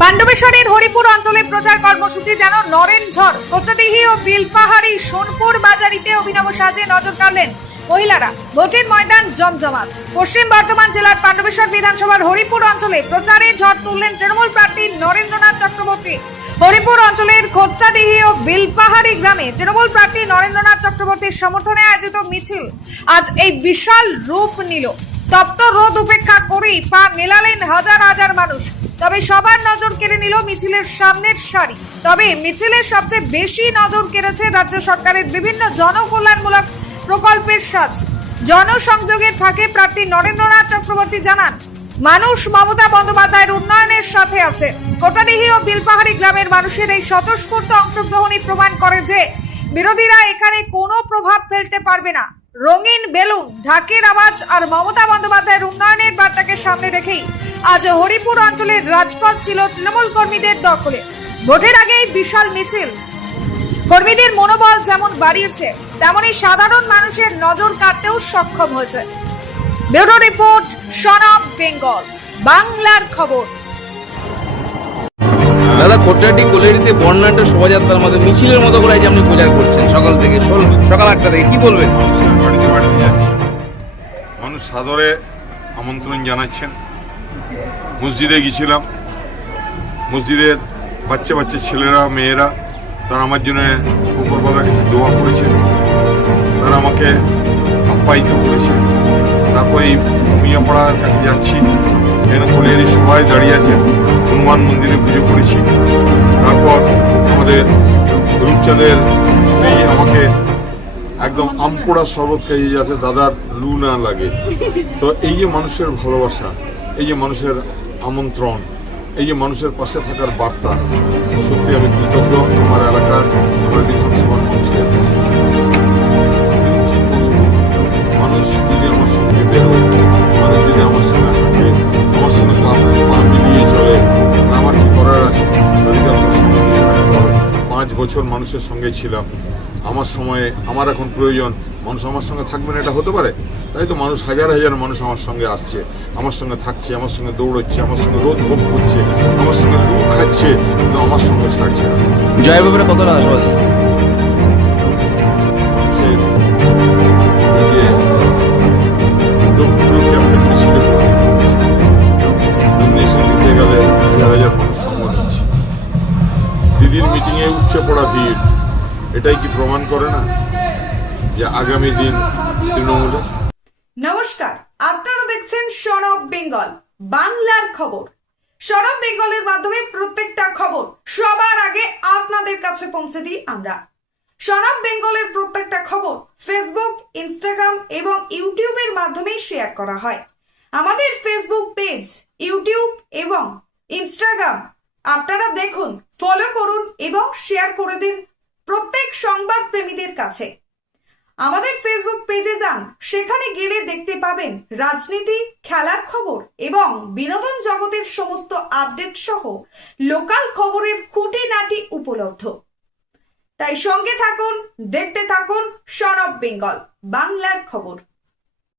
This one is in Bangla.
পাণ্ডবেশ্বরের হরিপুর অঞ্চলে প্রচার কর্মসূচি যেন নরেন ঝড়। কোটাডিহি ও বিলপাহাড়ি সোনপুর বাজারিতে অভিনব সাজে নজর কাড়লেন মহিলারা। ভোটের ময়দান জমজমাট। পশ্চিম বর্ধমান জেলার পাণ্ডবেশ্বর বিধানসভার হরিপুর অঞ্চলে প্রচারে ঝড় তুললেন তৃণমূল প্রার্থী নরেন্দ্রনাথ চক্রবর্তী। হরিপুর অঞ্চলের খোট্টাডিহি ও বিলপাহাড়ি গ্রামে তৃণমূল প্রার্থী নরেন্দ্রনাথ চক্রবর্তীর সমর্থনে আয়োজিত মিছিল আজ এই বিশাল রূপ নিল। তপ্ত রোদ উপেক্ষা করেই পা মেলালেন হাজার হাজার মানুষ। তবে সবার নজর কেড়ে নিল মিছিলের সামনের সারি। তবে মিছিলের সবচেয়ে বেশি নজর কেড়েছে রাজ্য সরকারের বিভিন্ন জনকল্যাণমূলক প্রকল্পের সাজ। জনসংযোগের ফাঁকে প্রার্থী নরেন্দ্রনাথ চক্রবর্তী জানান, মানুষ মমতা বন্দ্যোপাধ্যায়ের উন্নয়নের সাথে আছে। কোটাডিহি ও বিলপাহাড়ি গ্রামের মানুষের এই স্বতঃস্ফূর্ত অংশগ্রহণই প্রমাণ করে যে বিরোধীরা এখানে কোনো প্রভাব ফেলতে পারবে না। রঙিন বেলুন, ঢাকের আওয়াজ আর মমতা বন্দ্যোপাধ্যায়ের উন্নয়নের বার্তাকে সামনে রেখেই আজ হরিপুর অঞ্চলের রাজপথ ছিল তৃণমূল কর্মীদের দখলে। ভোটের আগেই বিশাল মিছিল কর্মীদের মনোবল যেমন বাড়িয়েছে, তেমনি সাধারণ মানুষের নজর কাটতেও সক্ষম হয়েছে। Bureau report, son of Bengal, বাংলার খবর। দাদা, কোটাটি কোলেরিতে বর্ণাঢ্য শোভাযাত্রার মধ্যে মিছিলের মতো করে যে আপনি প্রচার করছেন সকাল থেকে, সকাল 8টা থেকে, কি বলবেন? বাড়িতে বাড়িতে যাচ্ছে, মানুষ সাদরে আমন্ত্রণ জানাচ্ছেন। মসজিদে গেছিলাম, মসজিদের বাচ্চা বাচ্চা ছেলেরা মেয়েরা তারা আমার জন্য উপরবেলার কাছে দোয়া করেছে, তারা আমাকে আপ্যায়িত করেছে। তারপরে এই মিয়াপাড়ার কাছে যাচ্ছি, এখানে কোলেরি সবাই দাঁড়িয়ে আছে, হনুমান মন্দিরে পুজো করেছি। তারপর আমাদের রূপচাঁদের স্ত্রী আমাকে একদম আমপোড়া শরবত খাইয়ে যাতে দাদার লু না লাগে। তো এই যে মানুষের ভালোবাসা, এই যে মানুষের আমন্ত্রণ, এই যে মানুষের পাশে থাকার বার্তা, সত্যি আমি কৃতজ্ঞ আমার এলাকার, আমার বিধানসভার মানুষের কাছে। মানুষ যদি আমার সঙ্গে বেরোয়, মানুষ যদি আমার সঙ্গে থাকে, আমার সঙ্গে পা মিলিয়ে চলে, আমার কি করার আছে? তাদেরকে আমার সঙ্গে নিয়ে থাকতে হবে। 5 বছর মানুষের সঙ্গে ছিলাম, আমার সময়ে আমার এখন প্রয়োজন, মানুষ আমার সঙ্গে থাকবে না এটা হতে পারে? তাই তো মানুষ হাজার হাজার মানুষ আমার সঙ্গে আসছে, আমার সঙ্গে থাকছে, আমার সঙ্গে দৌড়চ্ছে, আমার সঙ্গে রোদ ভোগ করছে, আমার সঙ্গে লু খাচ্ছে, কিন্তু আমার সঙ্গে ছাড়ছে না। জয় বাবুরা কতটা আশাবাদী? মানুষের এই যে লোকগুলো ক্যাম্পেন মিছিলে ডোনেশন দিতে গেলে হাজার হাজার মানুষ সঙ্গ দিচ্ছে। দিদির মিটিংয়ে উপচে পড়া ভিড়, এটাই কি প্রমাণ করে না যে আগামী দিন তৃণমূলের? নমস্কার, আপনারা দেখছেন সন অফ বেঙ্গল, বাংলার খবর। সন অফ বেঙ্গলের মাধ্যমে প্রত্যেকটা খবর সবার আগে আপনাদের কাছে পৌঁছে দিই আমরা। সন অফ বেঙ্গলের প্রত্যেকটা খবর ফেসবুক, ইনস্টাগ্রাম এবং ইউটিউবের মাধ্যমে শেয়ার করা হয়। আমাদের ফেসবুক পেজ, ইউটিউব এবং ইনস্টাগ্রাম আপনারা দেখুন, ফলো করুন এবং শেয়ার করে দিন প্রত্যেক সংবাদ প্রেমীদের কাছে। আমাদের ফেসবুক পেজে যান, সেখানে গেলে দেখতে পাবেন রাজনীতি, খেলার খবর এবং বিনোদন জগতের সমস্ত আপডেট সহ লোকাল খবরের খুঁটিনাটি উপলব্ধ। তাই সঙ্গে থাকুন, দেখতে থাকুন সন অফ বেঙ্গল, বাংলার খবর।